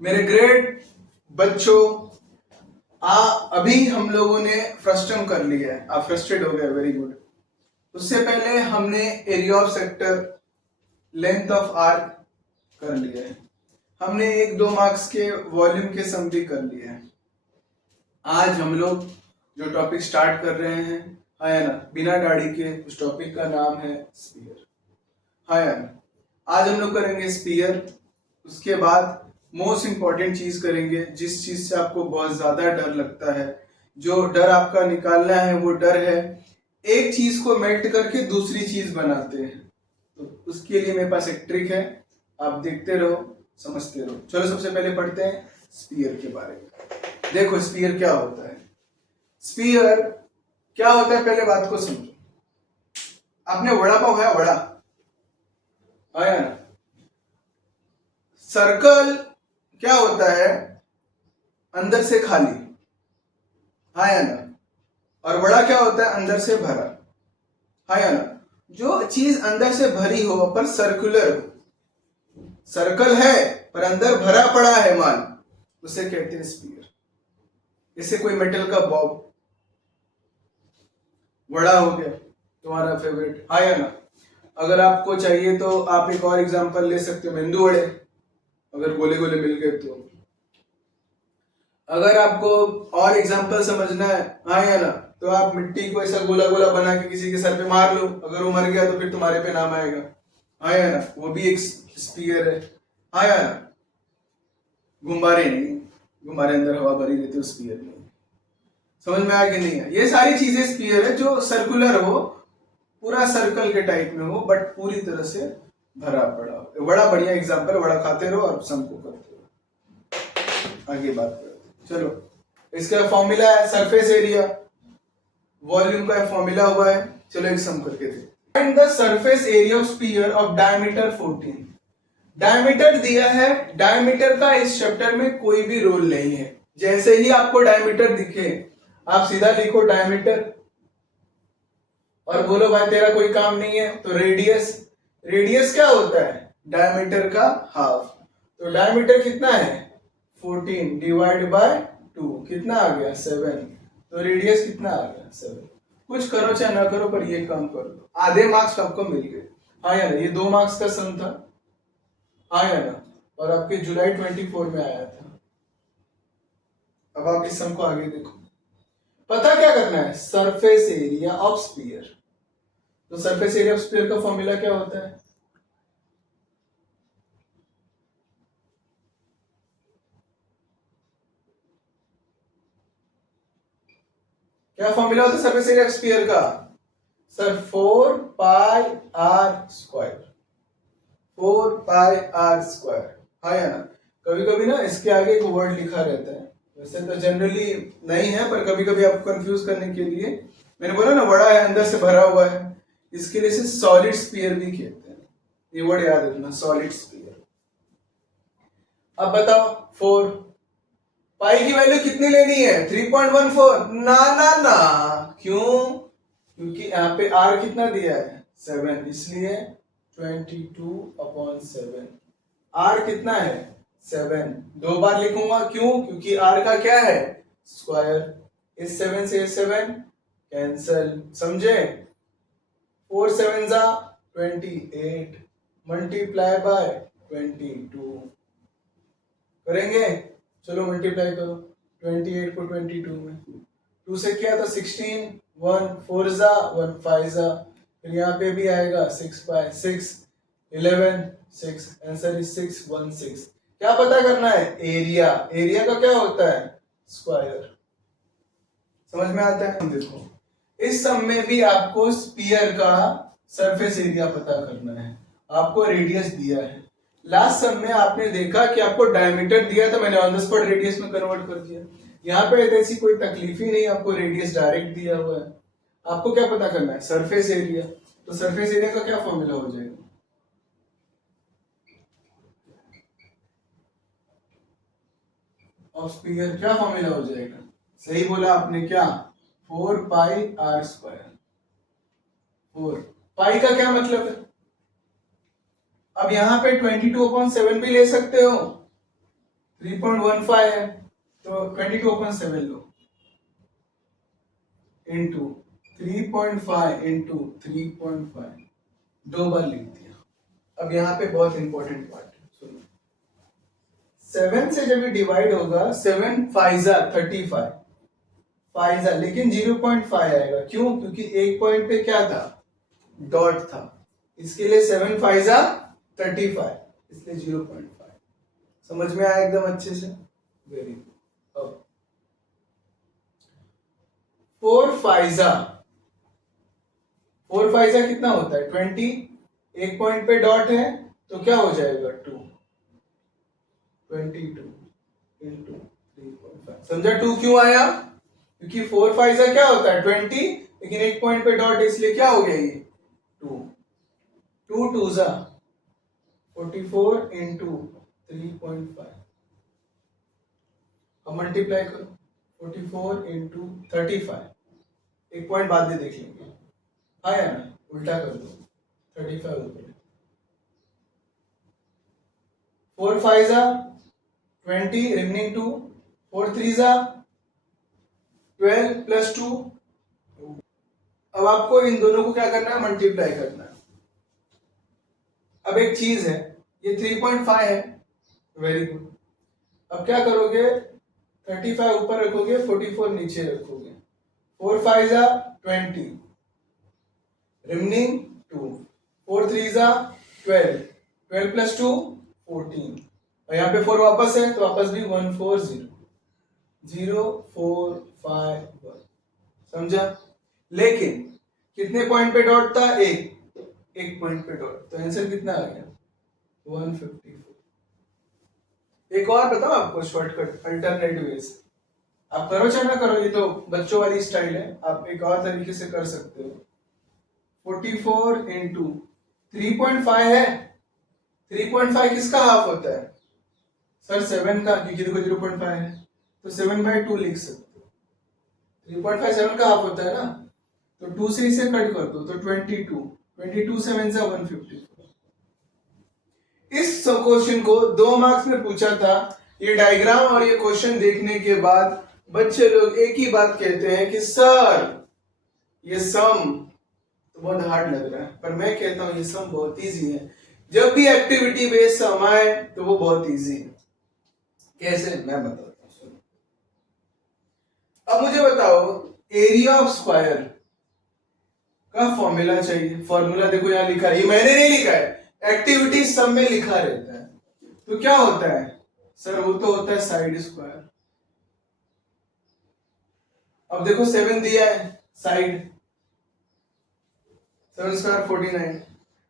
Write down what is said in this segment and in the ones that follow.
मेरे ग्रेट बच्चों, अभी हम लोगों ने फ्रस्टम कर लिया है। आप फ्रस्ट्रेट हो गए, वेरी गुड। उससे पहले हमने area of sector, length of arc कर लिया है। हमने 1-2 मार्क्स के वॉल्यूम के सम भी कर लिए हैं। आज हम लोग जो टॉपिक स्टार्ट कर रहे हैं, हाँ या ना, बिना गाड़ी के, उस टॉपिक का नाम है स्पीयर। हाँ या ना, आज हम लोग करेंगे स्पीयर। उसके बाद मोस्ट इंपॉर्टेंट चीज करेंगे, जिस चीज से आपको बहुत ज्यादा डर लगता है, जो डर आपका निकालना है, वो डर है एक चीज को मेल्ट करके दूसरी चीज बनाते हैं। तो उसके लिए मेरे पास एक ट्रिक है, आप देखते रहो, समझते रहो। चलो सबसे पहले पढ़ते हैं स्पीयर के बारे में। देखो स्पीयर क्या होता है। स्पीयर क्या होता है, पहले बात को समझो। आपने वड़ा पाव खाया? वड़ा आया ना। सर्कल क्या होता है, अंदर से खाली, हाँ या ना। और बड़ा क्या होता है, अंदर से भरा, हाँ या ना। जो चीज अंदर से भरी हो पर सर्कुलर हो, सर्कल है पर अंदर भरा पड़ा है माल, उसे कहते हैं स्पीयर। इससे कोई मेटल का बॉब, वड़ा हो गया तुम्हारा फेवरेट, हाँ या ना। अगर आपको चाहिए तो आप एक और एग्जांपल ले सकते हो, मेंदू वड़े, अगर गोले गोले मिल गए तो। अगर आपको और एग्जांपल समझना है, हाँ या ना, तो आप मिट्टी को ऐसा गोला गोला बना के किसी के सर पे मार लो, अगर वो मर गया तो फिर तुम्हारे पे नाम आएगा, हाँ या ना, वो भी एक स्पीयर है, हाँ या ना। गुब्बारे नहीं, गुब्बारे अंदर हवा भरी रहती है, स्पीयर नहीं। समझ में आया कि नहीं है? ये सारी चीजें स्पीयर है, जो सर्कुलर हो, पूरा सर्कल के टाइप में हो, बट पूरी तरह से भरा पड़ा हो। बड़ा बढ़िया एग्जांपल, बड़ा खाते रहो और सम को करते रहो। आगे बात करते हैं। चलो, इसका फॉर्मूला है सरफेस एरिया, वॉल्यूम का फॉर्मूला हुआ है। चलो एक सम करके देखते। Find the surface area of sphere of diameter 14। Diameter दिया है, डायमीटर का इस चैप्टर में कोई भी रोल नहीं है। जैसे ही आपको डायमीटर दिखे, आप सीधा लिखो डायमीटर और बोलो भाई तेरा कोई काम नहीं है। तो रेडियस, रेडियस क्या होता है, डायमीटर का हाफ। तो डायमीटर कितना है, 14 डिवाइड बाय 2, कितना आ गया, 7। तो रेडियस कितना आ गया, 7। कुछ करो चाहे ना करो, पर ये काम कर दो, आधे मार्क्स आपको मिल गए, हाँ या ना। ये 2 मार्क्स का सम था, हाँ या ना, और आपके जुलाई 24 में आया था। अब आप इस सम को आगे देखो। पता क्या करना है, सरफेस एरिया ऑफ स्फीयर। तो सरफेस एरिया ऑफ स्फीयर का फॉर्मूला क्या होता है, क्या फॉर्मूला होता है सरफेस एरिया ऑफ स्फीयर का, सर 4 पाई r स्क्वायर, 4 पाई r स्क्वायर, हाँ या ना। कभी कभी ना इसके आगे एक वर्ड लिखा रहता है, वैसे तो जनरली नहीं है, पर कभी कभी आपको कंफ्यूज करने के लिए मैंने बोला ना, बड़ा है अंदर से भरा हुआ है, इसके लिए इसे सॉलिड स्फीयर भी कहते हैं। ये वर्ड याद रखना, सॉलिड स्फीयर। अब बताओ, 4 पाई की वैल्यू कितनी लेनी है, 3.14। ना ना ना, क्यों, क्योंकि यहाँ पे r कितना दिया है, 7, इसलिए 22/7। r कितना है, 7। 2 बार लिखूंगा, क्यों, क्योंकि r का क्या है, स्क्वायर। इस 7 से 7 कैंसल, समझे। 4 7 जा 28, मल्टीप्लाई बाय 22 करेंगे। चलो मल्टीप्लाई करो, 28 को 22 में, 2 से क्या था 16, 1 4 जा 1 5 जा, फिर यहाँ पे भी आएगा 6 बाय 6, 11 6, आंसर इज 616। क्या पता करना है, एरिया। एरिया का क्या होता है, स्क्वायर। समझ में आता है। देखो इस सम में भी आपको स्पीयर का सरफेस एरिया पता करना है, आपको रेडियस दिया है। लास्ट सम में आपने देखा कि आपको डायमीटर दिया था, मैंने ऑन द स्पॉट रेडियस में कन्वर्ट कर दिया। यहाँ पे ऐसी कोई तकलीफ ही नहीं, आपको रेडियस डायरेक्ट दिया हुआ है। आपको क्या पता करना है, सरफेस एरिया। तो सरफेस एरिया का क्या फॉर्मूला हो जाएगा, ऑफ स्पीयर क्या फॉर्मूला हो जाएगा, सही बोला आपने, क्या, 4 पाई r स्क्वायर। 4 पाई का क्या मतलब है, अब यहाँ पे 22/7 भी ले सकते हो, 3.15 है तो 22/7 लो, इंटू 3.5 इंटू 3.5, 2 बार लिख दिया। अब यहाँ पे बहुत इंपॉर्टेंट पार्ट है, सुनो। 7 से जब ये डिवाइड होगा, 7 फाइजा 35 फाइजा, लेकिन 0.5 आएगा। क्यों? क्योंकि एक पॉइंट पे क्या था? डॉट था। इसके लिए 7 फाइजा 35, इसलिए 0.5। समझ में आया एकदम अच्छे से? Very good. अब 4 फाइजा कितना होता है? 20। एक पॉइंट पे डॉट है तो क्या हो जाएगा? 2, 22 इंटू 3.5। समझा 2 क्यों आया? क्योंकि 4 फाइजा क्या होता है? 20, लेकिन एक पॉइंट पे डॉट है, इसलिए क्या हो गया ये? 2। 2 2 जा 44 इंटू 3.5। अब मल्टीप्लाई करो, 44 इंटू 35। एक पॉइंट बाद में देख लेंगे, आया ना? उल्टा कर दो, 35 ऊपर। 4 5 20, रिमेनिंग 2, 4 3 12 प्लस 2। अब आपको इन दोनों को क्या करना है? मल्टीप्लाई करना है। अब एक चीज है, ये 3.5 है, वेरी गुड। अब क्या करोगे? 35 ऊपर रखोगे, 44 नीचे रखोगे। 4 5 20, रिमेनिंग 2, 4 3 12, 12 प्लस 2 14, और यहाँ पे 4 वापस है तो वापस भी 140, 0 4 5 1। समझा? लेकिन कितने पॉइंट पे डॉट था? एक पॉइंट पे डॉट, तो आंसर कितना आ गया? 154। एक और बताओ आपको शॉर्टकट, अल्टरनेट वेज। आप करो चाहे ना करो, ये तो बच्चों वाली स्टाइल है, आप एक और तरीके से कर सकते हो। 44 इंटू 3.5 है। 3.5 किसका हाफ होता है? सर 7 का, क्योंकि देखो 0.5 है तो 7/2 लिख सकते हो। 3.5 7 का हाफ होता है ना, तो 2 से इसे कट कर दो तो 22 7 से 154। इस क्वेश्चन को 2 मार्क्स में पूछा था। ये डायग्राम और ये क्वेश्चन देखने के बाद बच्चे लोग एक ही बात कहते हैं कि सर ये सम तो बहुत हार्ड लग रहा है, पर मैं कहता हूं ये सम बहुत इजी है। जब भी एक्टिविटी बेस्ड सम आए तो वो बहुत इजी है। कैसे? मैं बताता हूं, सुनो। अब मुझे बताओ, एरिया ऑफ स्क्वायर का फॉर्मूला चाहिए। फॉर्मूला देखो यहां लिखा है, ये मैंने नहीं लिखा है, एक्टिविटी सब में लिखा रहता है। तो क्या होता है सर? वो तो होता है साइड स्क्वायर। अब देखो 7 दिया है, साइड 7 स्क्वायर 49।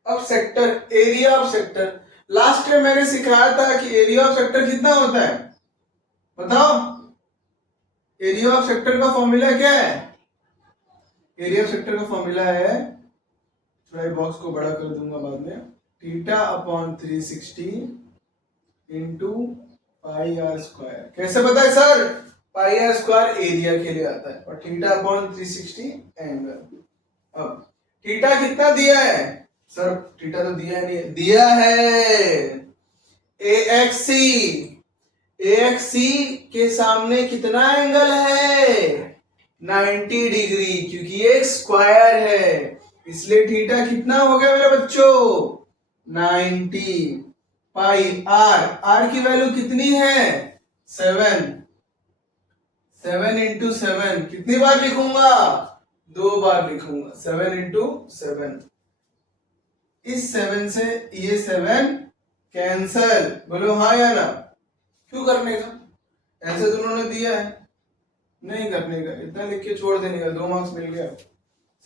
अब sector, area of sector, last में मैंने सिखाया था कि एरिया ऑफ सेक्टर कितना होता है? बताओ, एरिया ऑफ सेक्टर का फॉर्मूला क्या है? एरिया ऑफ सेक्टर का फॉर्मूला है, थोड़ा बॉक्स को बड़ा कर दूंगा बाद में, θ/360 इंटू पाई आर स्क्वायर। कैसे पता है sir? Pi r square area के लिए आता है और θ/360 एंगल। अब थीटा कितना दिया है? सर थीटा तो दिया नहीं है, दिया है AXC। AXC के सामने कितना एंगल है? 90 डिग्री, क्योंकि ये एक स्क्वायर है, इसलिए थीटा कितना हो गया मेरे बच्चों? 90 पाई आर। आर की वैल्यू कितनी है? 7। 7 इंटू 7 कितनी बार लिखूंगा? 2 बार लिखूंगा। 7 इंटू 7, इस 7 से ये 7 कैंसल। बोलो हाँ या ना? क्यों करने का? ऐसे तो उन्होंने दिया है, नहीं करने का, इतना लिख के छोड़ देने का, 2 मार्क्स मिल गया।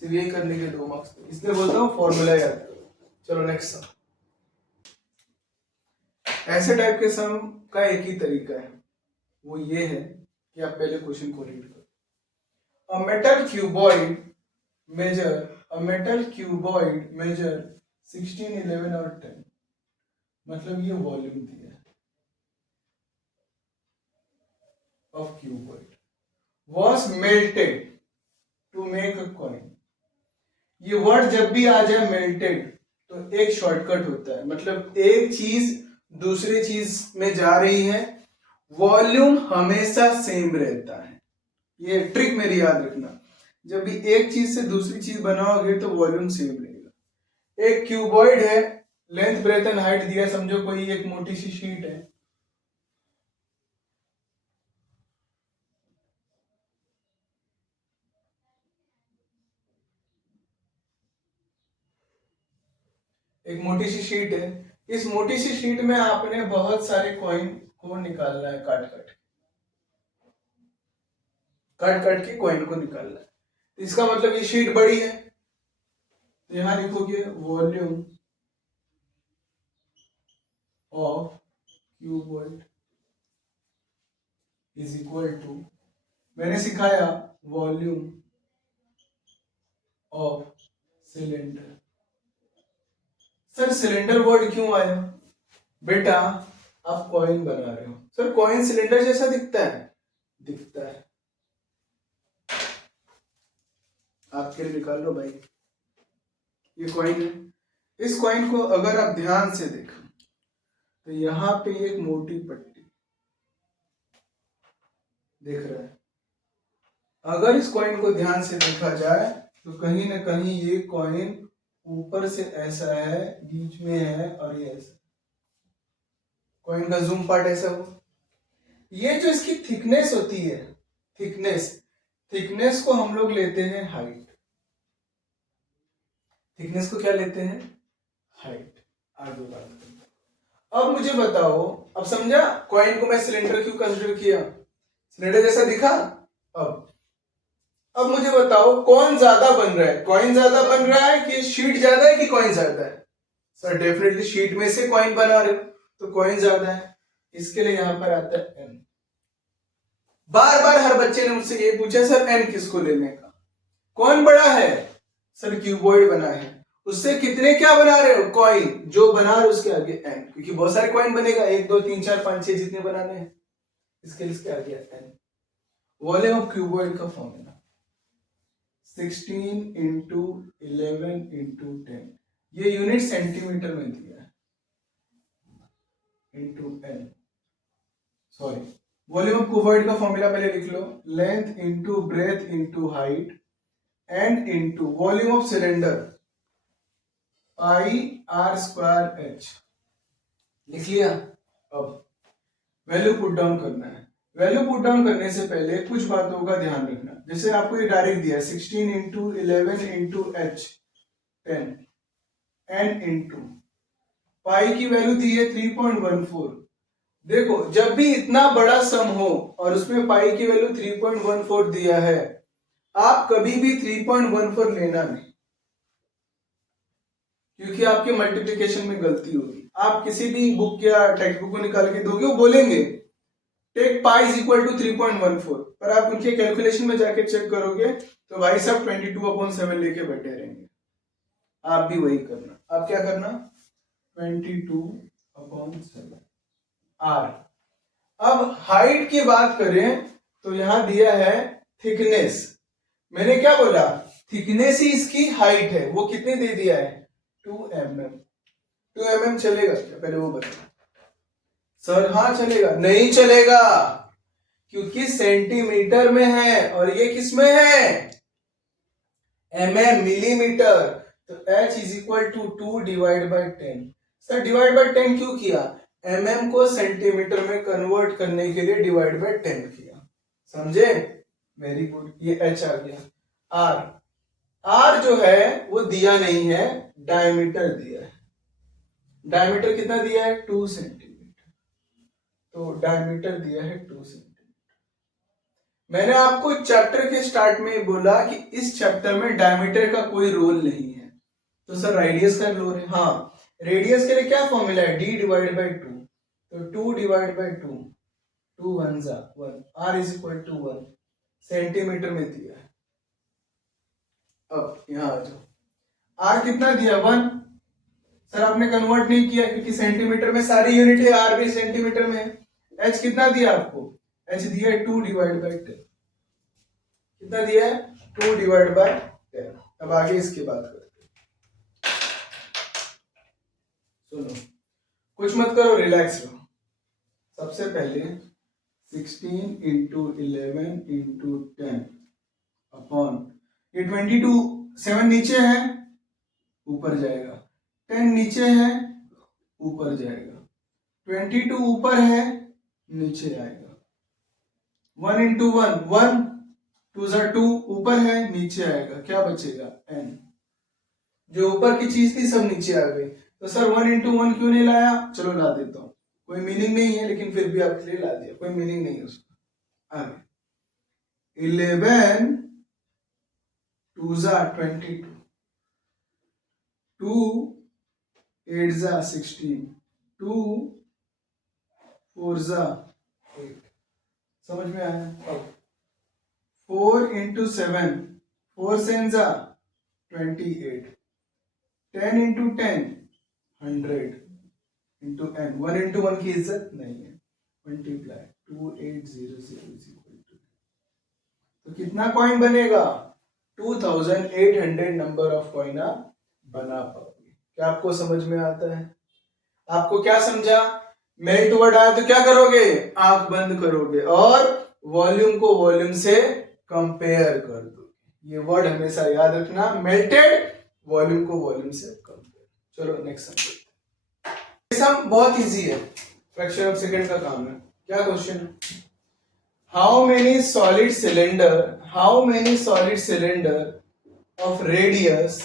सिर्फ ये करने के 2 मार्क्स, इसलिए बोलता हूँ फॉर्मूला याद करो। चलो नेक्स्ट सम। ऐसे टाइप के सम का एक ही तरीका है, वो ये है कि आप पहले क्वेश्चन को रीड करो। अ मेटल क्यूबॉइड मेजर 16 11 और 10, मतलब ये वॉल्यूम दिया है of cuboid, was melted to make a coin। ये वर्ड जब भी आ जाए मेल्टेड तो एक शॉर्टकट होता है, मतलब एक चीज दूसरी चीज में जा रही है वॉल्यूम हमेशा सेम रहता है। ये ट्रिक मेरी याद रखना, जब भी एक चीज से दूसरी चीज बनाओगे तो वॉल्यूम सेम रहेगा। एक क्यूबॉइड है, लेंथ ब्रेथ एंड हाइट दिया, समझो कोई एक मोटी सी शीट है, एक मोटी सी शीट है। इस मोटी सी शीट में आपने बहुत सारे कॉइन को निकालना है, काट काट के कॉइन को निकालना है। इसका मतलब ये शीट बड़ी है, तो यहां लिखोगे volume of cuboid is equal to, मैंने सिखाया volume of cylinder. Sir cylinder word क्यों आया? बेटा आप कॉइन बना रहे हो, सर कॉइन सिलेंडर जैसा दिखता है, दिखता है। आपके लिए निकाल लो भाई, ये कॉइन है। इस कॉइन को अगर आप ध्यान से देखो तो यहां पे एक मोटी पट्टी दिख रहा है। अगर इस कॉइन को ध्यान से देखा जाए तो कहीं ना कहीं ये कॉइन ऊपर से ऐसा है, बीच में है, और ये ऐसा, कॉइन का जूम पार्ट ऐसा हो। ये जो इसकी थिकनेस होती है, थिकनेस को हम लोग लेते हैं हाइट। थिकनेस को क्या लेते हैं? हाइट। आगे बात करते हैं। अब मुझे बताओ, अब समझा कॉइन को मैं सिलेंडर क्यों कंसीडर किया? सिलेंडर जैसा दिखा। अब मुझे बताओ कौन ज्यादा बन रहा है? कॉइन ज्यादा बन रहा है कि शीट ज्यादा है कि कॉइन ज्यादा है? सर डेफिनेटली शीट में से कॉइन बना रहे हो तो कॉइन ज्यादा है। इसके लिए यहां पर आता है एन। बार बार हर बच्चे ने मुझसे ये पूछा सर एन किसको लेने का? कौन बड़ा है? सर क्यूबॉइड बना है, उससे कितने क्या बना रहे हो? कॉइन। जो बना रहे हो उसके आगे एन, क्योंकि बहुत सारे कॉइन बनेगा, 1 2 3 4 5 6 जितने बनाने हैं, इसके आगे एन। वॉल्यूम ऑफ क्यूबॉइड का फॉर्मूला 16 इंटू 11 इंटू 10, ये यूनिट सेंटीमीटर में दिया है, into n. Sorry, volume of cuboid का फॉर्मूला पहले लिख लो, length into breadth into height and into volume of cylinder pi r square h. लिख लिया। अब वैल्यू पुट डाउन करना है। वैल्यू पुट डाउन करने से पहले कुछ बातों का ध्यान रखना। जैसे आपको ये डायरेक्ट दिया है 16 into 11 into h 10 n into pi की वैल्यू दी है 3.14। देखो जब भी इतना बड़ा सम हो और उसमें पाई की वैल्यू 3.14 दिया है, आप कभी भी 3.14 लेना नहीं, क्योंकि आपके मल्टीप्लिकेशन में गलती होगी। आप किसी भी बुक या टेक्स्ट बुक को निकाल के दोगे, वो बोलेंगे take pi is equal to 3.14, पर आप उनके कैलकुलेशन में जाके चेक करोगे तो भाई साहब 22/7 लेके बैठे रहेंगे। आप भी वही करना। आप क्या करना? 22/7 आर। अब हाइट की बात करें तो यहां दिया है थिकनेस। मैंने क्या बोला? थिकनेस ही इसकी हाइट है। वो कितने दे दिया है? 2 mm। 2 mm चलेगा क्या? पहले वो बता। सर हाँ चलेगा। नहीं चलेगा, क्योंकि सेंटीमीटर में है और ये किस में है? mm, millimetre. तो h is equal to 2 divide by 10। Sir divide by 10 क्यों किया? mm को सेंटीमीटर में कन्वर्ट करने के लिए डिवाइड बाई 10 किया। समझे? Very good. ये h आ गया। r जो है वो दिया नहीं है, डायमीटर दिया है। डायमीटर कितना दिया है? 2 सेंटीमीटर। तो डायमीटर दिया है 2 सेंटीमीटर। मैंने आपको चैप्टर के स्टार्ट में बोला कि इस चैप्टर में डायमीटर का कोई रोल नहीं है, तो सर रेडियस का रोल है। हाँ, रेडियस के लिए क्या फॉर्मूला है? d divide by 2। तो 2 डिवाइड बाई 2, 2 1 जा 1, r is equal to 1, centimetre में दिया है। अब यहां आ जाओ, r कितना दिया? 1। सर आपने कन्वर्ट नहीं किया क्योंकि सेंटीमीटर में सारी यूनिट है, r भी सेंटीमीटर में है। h कितना दिया आपको? h दिया है 2 डिवाइड बाई 10। कितना दिया है? 2 डिवाइड बाई 10। अब आगे इसकी बात करते हैं। सुनो, कुछ मत करो, रिलैक्स रहो। सबसे पहले 16 इंटू 11 इंटू 10 अपॉन ये 22 7 नीचे है ऊपर जाएगा, 10 नीचे है ऊपर जाएगा, 22 ऊपर है नीचे आएगा, 1 इंटू 1 1 2 ज़ा 2 ऊपर है नीचे आएगा, क्या बचेगा n। जो ऊपर की चीज थी सब नीचे आ गई, तो सर 1 इंटू 1 क्यों नहीं लाया? चलो ला देता हूं, कोई मीनिंग नहीं है लेकिन फिर भी आपके लिए ला दिया, कोई मीनिंग नहीं है उसका। आगे 11 2 ज़ा 22, 2 8 ज़ा 16, 2 4 ज़ा 8। समझ में आया? अब 4 इंटू 7 4 7 ज़ा 28, 10 इंटू 10 100 इंटू n, 1 इंटू 1 की इज्जत नहीं है, मल्टीप्लाई 2800 तो कितना कॉइन बनेगा? 2800 नंबर ऑफ कॉइन आप बना पाओगे। क्या आपको समझ में आता है? आपको क्या समझा? मेल्ट वर्ड आया तो क्या करोगे? आंख बंद करोगे और वॉल्यूम को वॉल्यूम से कंपेयर कर दोगे। ये वर्ड हमेशा याद रखना, मेल्टेड वॉल्यूम को वॉल्यूम से कंपेयर। चलो नेक्स्ट सम। सम बहुत इजी है, फ्रैक्शन ऑफ सेकंड का काम है। क्या क्वेश्चन है? How many solid cylinder of radius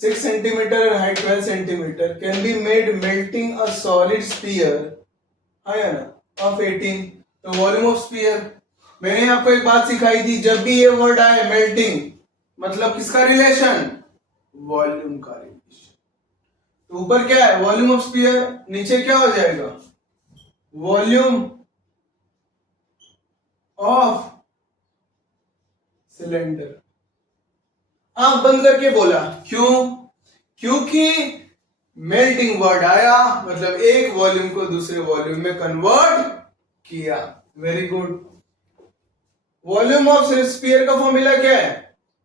6 centimeter and height 12 centimeter can be made melting a solid sphere of 18। तो वॉल्यूम ऑफ स्फीयर, मैंने आपको एक बात सिखाई थी, जब भी ये वर्ड आए मेल्टिंग मतलब किसका रिलेशन? वॉल्यूम का रिलेशन। तो ऊपर क्या है? वॉल्यूम ऑफ स्फीयर, नीचे क्या हो जाएगा? Volume of cylinder. आंख बंद करके बोला, क्यों? क्योंकि मेल्टिंग वर्ड आया मतलब एक वॉल्यूम को दूसरे वॉल्यूम में कन्वर्ट किया। Very good. Volume of sphere का फॉर्मूला क्या है?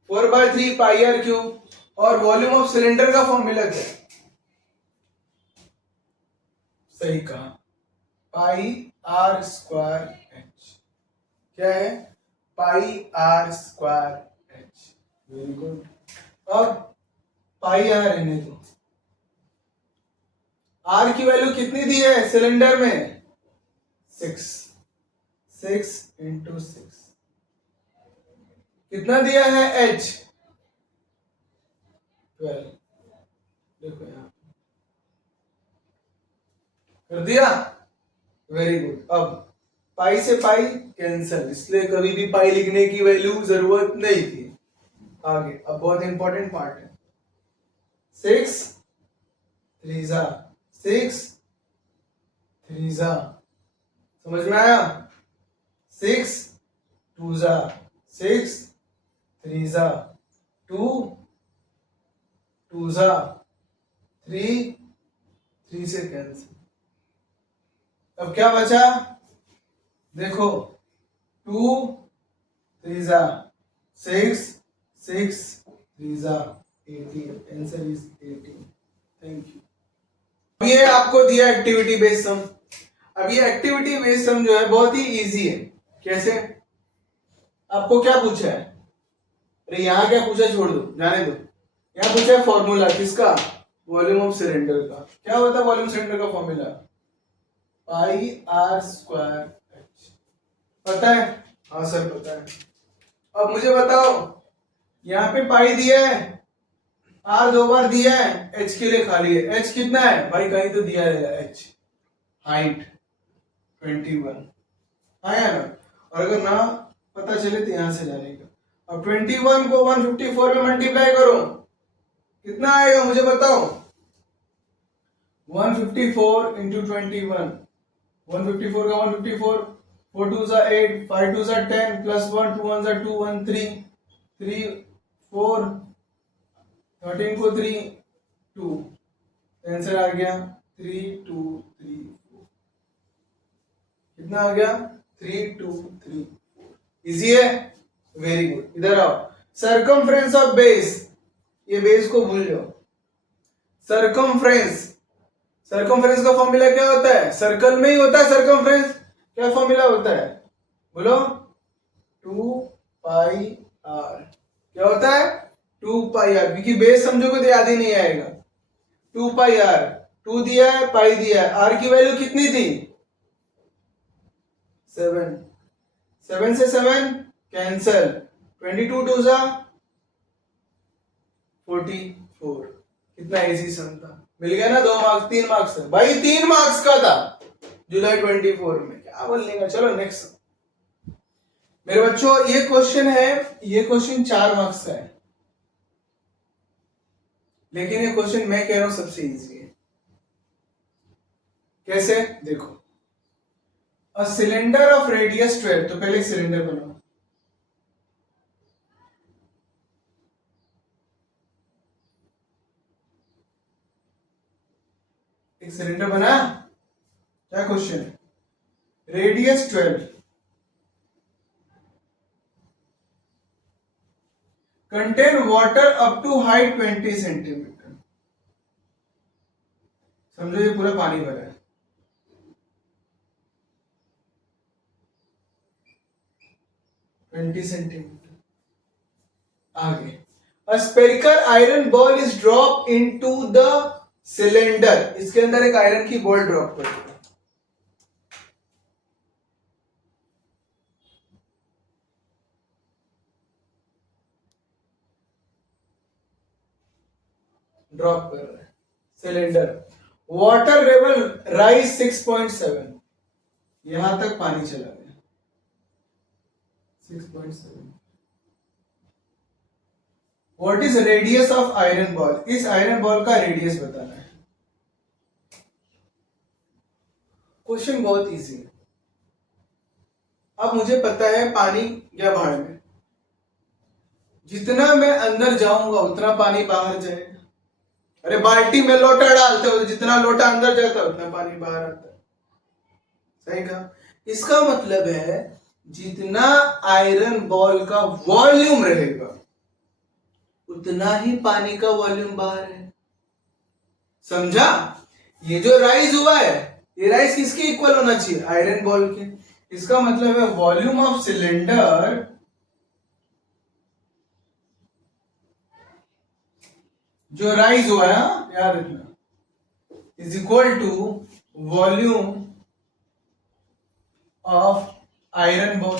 4/3 पाई आर क्यूब। और वॉल्यूम ऑफ सिलेंडर का फॉर्मूला क्या है? सही कहा, पाई आर स्क्वायर एच। क्या है? Pi r square h. Very good. अब पाई आर रहने दो। आर की वैल्यू कितनी दी है सिलेंडर में? 6 इंटू 6। कितना दिया है एच? 12। देखो यहां कर दिया। Very good. अब पाई से पाई कैंसल, इसलिए कभी भी पाई लिखने की वैल्यू जरूरत नहीं थी। आगे अब बहुत इंपॉर्टेंट पार्ट है। 6 3 ज़ा 6 3 ज़ा, समझ में आया? 6 2 ज़ा 6 3 ज़ा 2 2 ज़ा 3 3 से कैंसिल। अब क्या बचा? देखो 2 3 ज़ा 6 6 3 ज़ा 18। Answer is 18। Thank you. अब ये आपको दिया एक्टिविटी बेस्ड सम। अब ये एक्टिविटी बेस्ड सम जो है बहुत ही इजी है। कैसे? आपको क्या पूछा है? अरे यहां क्या पूछा छोड़ दो, जाने दो। यहां पूछा है फॉर्मूला किसका? वॉल्यूम ऑफ सिलेंडर का। क्या होता है वॉल्यूम सिलेंडर का formula? Pi r square h. पता है? हाँ सर पता है। अब मुझे बताओ, यहाँ पे पाई दिया है, आर 2 बार दिया है, एच के लिए खाली है। एच कितना है भाई? कहीं तो दिया है एच। हाइट 21 आया ना? और अगर ना पता चले तो यहां से जाने का। अब 21 को 154 में मल्टीप्लाई करो, कितना आएगा मुझे बताओ? 154 इंटू 21, 154 का 154, 4 2 ज़ा 8, 5 2 ज़ा 10, प्लस 1 2 1 ज़ा 2 1 3 3 4, 13 को 3 2। आंसर आ गया 3 2 3 4। कितना आ गया? 3 2 3 4। इजी है? Very good. इधर आओ। सर्कमफ्रेंस ऑफ बेस, ये बेस को भूल जाओ। सर्कमफ्रेंस, सर्कमफ्रेंस का फॉर्मूला क्या होता है? सर्कल में ही होता है सर्कमफ्रेंस। क्या फॉर्मूला होता है बोलो? 2πr। क्या होता है? 2πr, क्योंकि बेस समझोगे तो याद ही नहीं आएगा। 2πr, 2 दिया है, पाई दिया है, आर की वैल्यू कितनी थी? 7। 7 से 7 कैंसल, 22 2 जा 44। कितना इजी सम था, मिल गया ना 2 मार्क्स। 3 मार्क्स है भाई, 3 मार्क्स का था जुलाई 24 में, क्या बोलने का। चलो नेक्स्ट मेरे बच्चों, ये क्वेश्चन है, ये क्वेश्चन 4 मार्क्स का है, लेकिन ये क्वेश्चन मैं कह रहा हूं सबसे इजी है। कैसे? देखो, अ सिलेंडर ऑफ रेडियस 12, तो पहले सिलेंडर बनाओ। एक सिलेंडर बना, क्या क्वेश्चन है? Radius 12, contain water up to height 20 centimetre. समझो ये पूरा पानी भरा है, 20 सेंटीमीटर। आगे, a spherical iron ball is drop into the cylinder. इसके अंदर एक आयरन की बॉल ड्रॉप कर दो। ड्रॉप कर रहा है सिलेंडर। वाटर लेवल राइज 6.7, यहां तक पानी चला गया 6.7। What is radius of iron ball? इस आयरन बॉल का रेडियस बताना है। क्वेश्चन बहुत इजी है। अब मुझे पता है पानी या भाड़ में जितना मैं अंदर जाऊंगा उतना पानी बाहर जाएगा। अरे बाल्टी में लोटा डालते हो, जितना लोटा अंदर जाता है उतना पानी बाहर आता है। सही कहा। इसका मतलब है जितना आयरन बॉल का वॉल्यूम रहेगा उतना ही पानी का वॉल्यूम बाहर है। समझा? ये जो राइज हुआ है, ये राइज किसके इक्वल होना चाहिए? आयरन बॉल के। इसका मतलब है वॉल्यूम ऑफ सिलेंडर जो राइज हुआ है, याद रखना, is equal to volume of iron ball.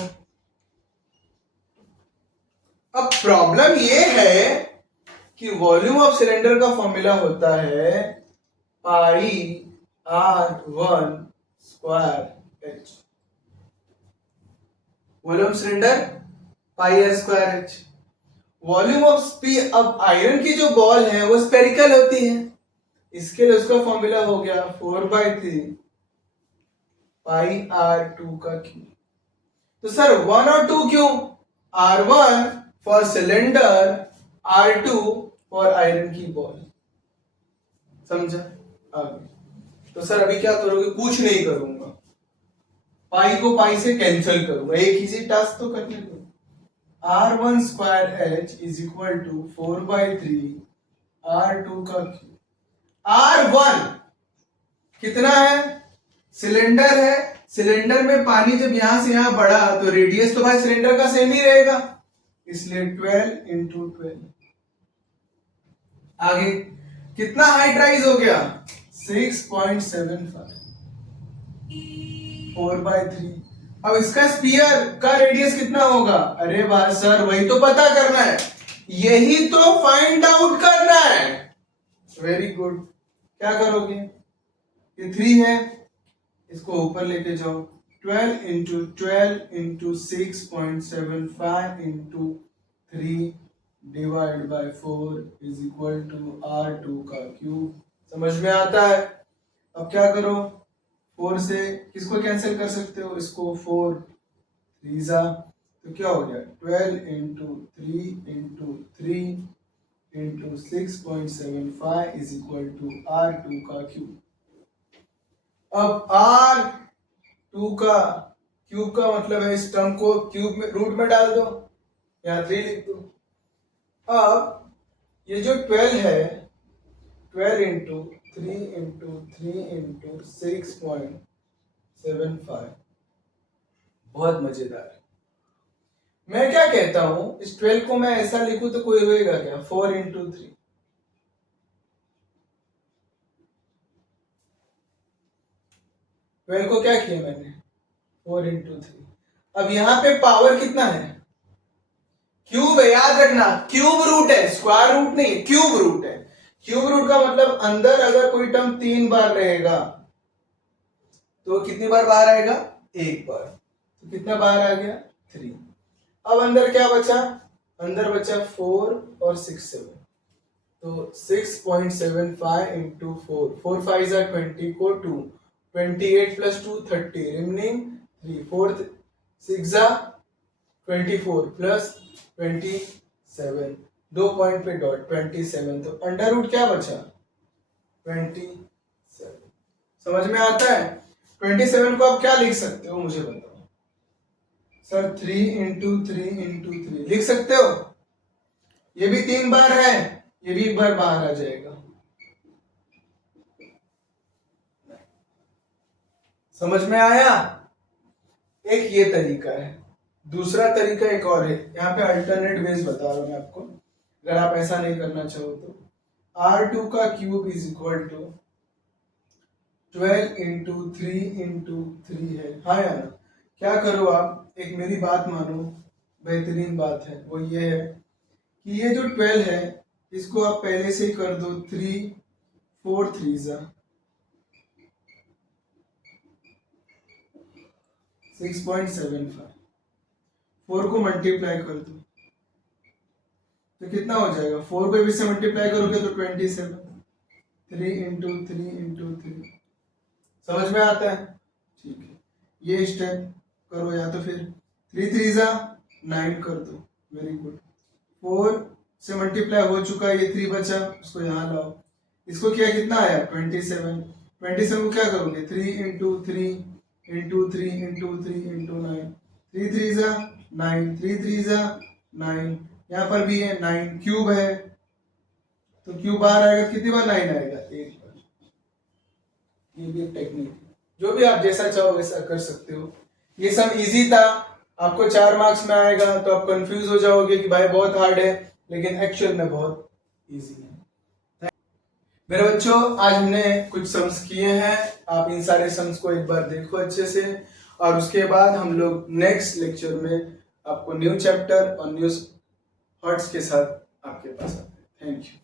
अब प्रॉब्लम ये है कि वॉल्यूम ऑफ सिलेंडर का फॉर्मूला होता है pi R1 square H। Volume cylinder pi R square H। Volume of sphere, अब आयरन की जो बॉल है वो स्पेरिकल होती है, इसके लिए उसका फॉर्मूला हो गया 4/3 पाई R2 का क्यूब। तो सर 1 और 2 क्यों? R1 for cylinder, R2 for iron की बॉल। समझा? आगे तो सर अभी क्या करोगे? कुछ नहीं करूंगा, पाई को पाई से कैंसिल करूंगा, एक ही सी टास्क तो करने दो। R1 square H is equal to 4/3 R2 का क्यूब। R1 कितना है? सिलेंडर है, सिलेंडर में पानी जब यहां से यहां बढ़ा तो रेडियस तो भाई सिलेंडर का सेम ही रहेगा, इसलिए 12 इंटू 12। आगे कितना हाइट राइज हो गया? 6.75 4/3। अब इसका स्फीयर का रेडियस कितना होगा? अरे वाह सर, वही तो पता करना है, यही तो फाइंड आउट करना है। Very good. क्या करोगे? ये 3 है, इसको ऊपर लेके जाओ, 12 into 6.75 into 3 divide by 4 is equal to R2 का क्यूब। समझ में आता है? अब क्या करो, 4 से किसको कैंसिल कर सकते हो? इसको 4 3 तो क्या हो गया? 12 into 3 into 3 into 6.75 is equal to R2 का क्यूब। अब R2 का क्यूब का मतलब है इस टर्म को क्यूब में रूट में डाल दो, यहाँ 3 लिख दो। अब ये जो 12 है, 12 इंटू 3 इंटू 3 इंटू 6.75 बहुत मजेदार है। मैं क्या कहता हूं, इस 12 को मैं ऐसा लिखूं तो कोई होएगा क्या? 4 into 3। ट्वेल्व को क्या किया मैंने? 4 into 3। अब यहां पे पावर कितना है? क्यूब है, याद रखना, क्यूब रूट है, स्क्वायर रूट नहीं है, क्यूब रूट है। क्यूब रूट का मतलब अंदर अगर कोई टर्म 3 बार रहेगा तो कितनी बार बाहर आएगा? 1 बार। तो कितना बाहर आ गया? 3। अब अंदर क्या बचा? अंदर बचा 4 और 6 7। तो 6.75 into 4, 4 5 are 20 को 2, 28 plus 2 30, remaining 3, 4 6 are 24 plus 27, 2 point पे डॉट 27। तो अंडर रूट क्या बचा? 27। समझ में आता है? 27 को आप क्या लिख सकते हो मुझे बताओ सर? 3 into 3 into 3 लिख सकते हो? ये भी 3 बार है, ये भी 1 बार बाहर आ जाएगा। समझ में आया? एक ये तरीका है। दूसरा तरीका एक और है, यहाँ पे अल्टरनेट वेज बता रहा हूं मैं आपको, अगर आप ऐसा नहीं करना चाहो तो। R2 का cube is equal to 12 into 3 into 3 है। हाँ या ना? क्या करो आप, एक मेरी बात मानो, बेहतरीन बात है, वो ये है कि ये जो 12 है इसको आप पहले से ही कर दो 3 4 3 6.75। 4 को मल्टीप्लाई कर दो तो कितना हो जाएगा? 4 को भी से मल्टीप्लाई करोगे तो 27। 3 into 3 into 3। समझ में आता है? ठीक है, ये स्टेप करो, या तो फिर 3 3 9 कर दो। Very good. 4 से मल्टीप्लाई हो चुका है, ये 3 बचा, उसको यहाँ लाओ। इसको क्या कितना आया? 27। 27 को क्या करोगे? 3 into 3 into 3 into 3 into 9। 3 3 9, 3 3 9। यहाँ पर भी है 9, क्यूब है तो क्यूब बाहर आएगा, कितनी बार 9 आएगा? 1 बार। ये भी एक टेक्निक है, जो भी आप जैसा चाहो वैसा कर सकते हो। ये सब इजी था, आपको 4 मार्क्स में आएगा तो आप कंफ्यूज हो जाओगे कि भाई बहुत हार्ड है, लेकिन एक्चुअल में बहुत इजी है। मेरे बच्चों, आज हमने कुछ सम्स किए हैं, आप इन सारे सम्स को एक बार देखो अच्छे से, और उसके बाद हम लोग नेक्स्ट लेक्चर में आपको न्यू चैप्टर और न्यू हॉट्स के साथ आपके पास आते हैं। Thank you.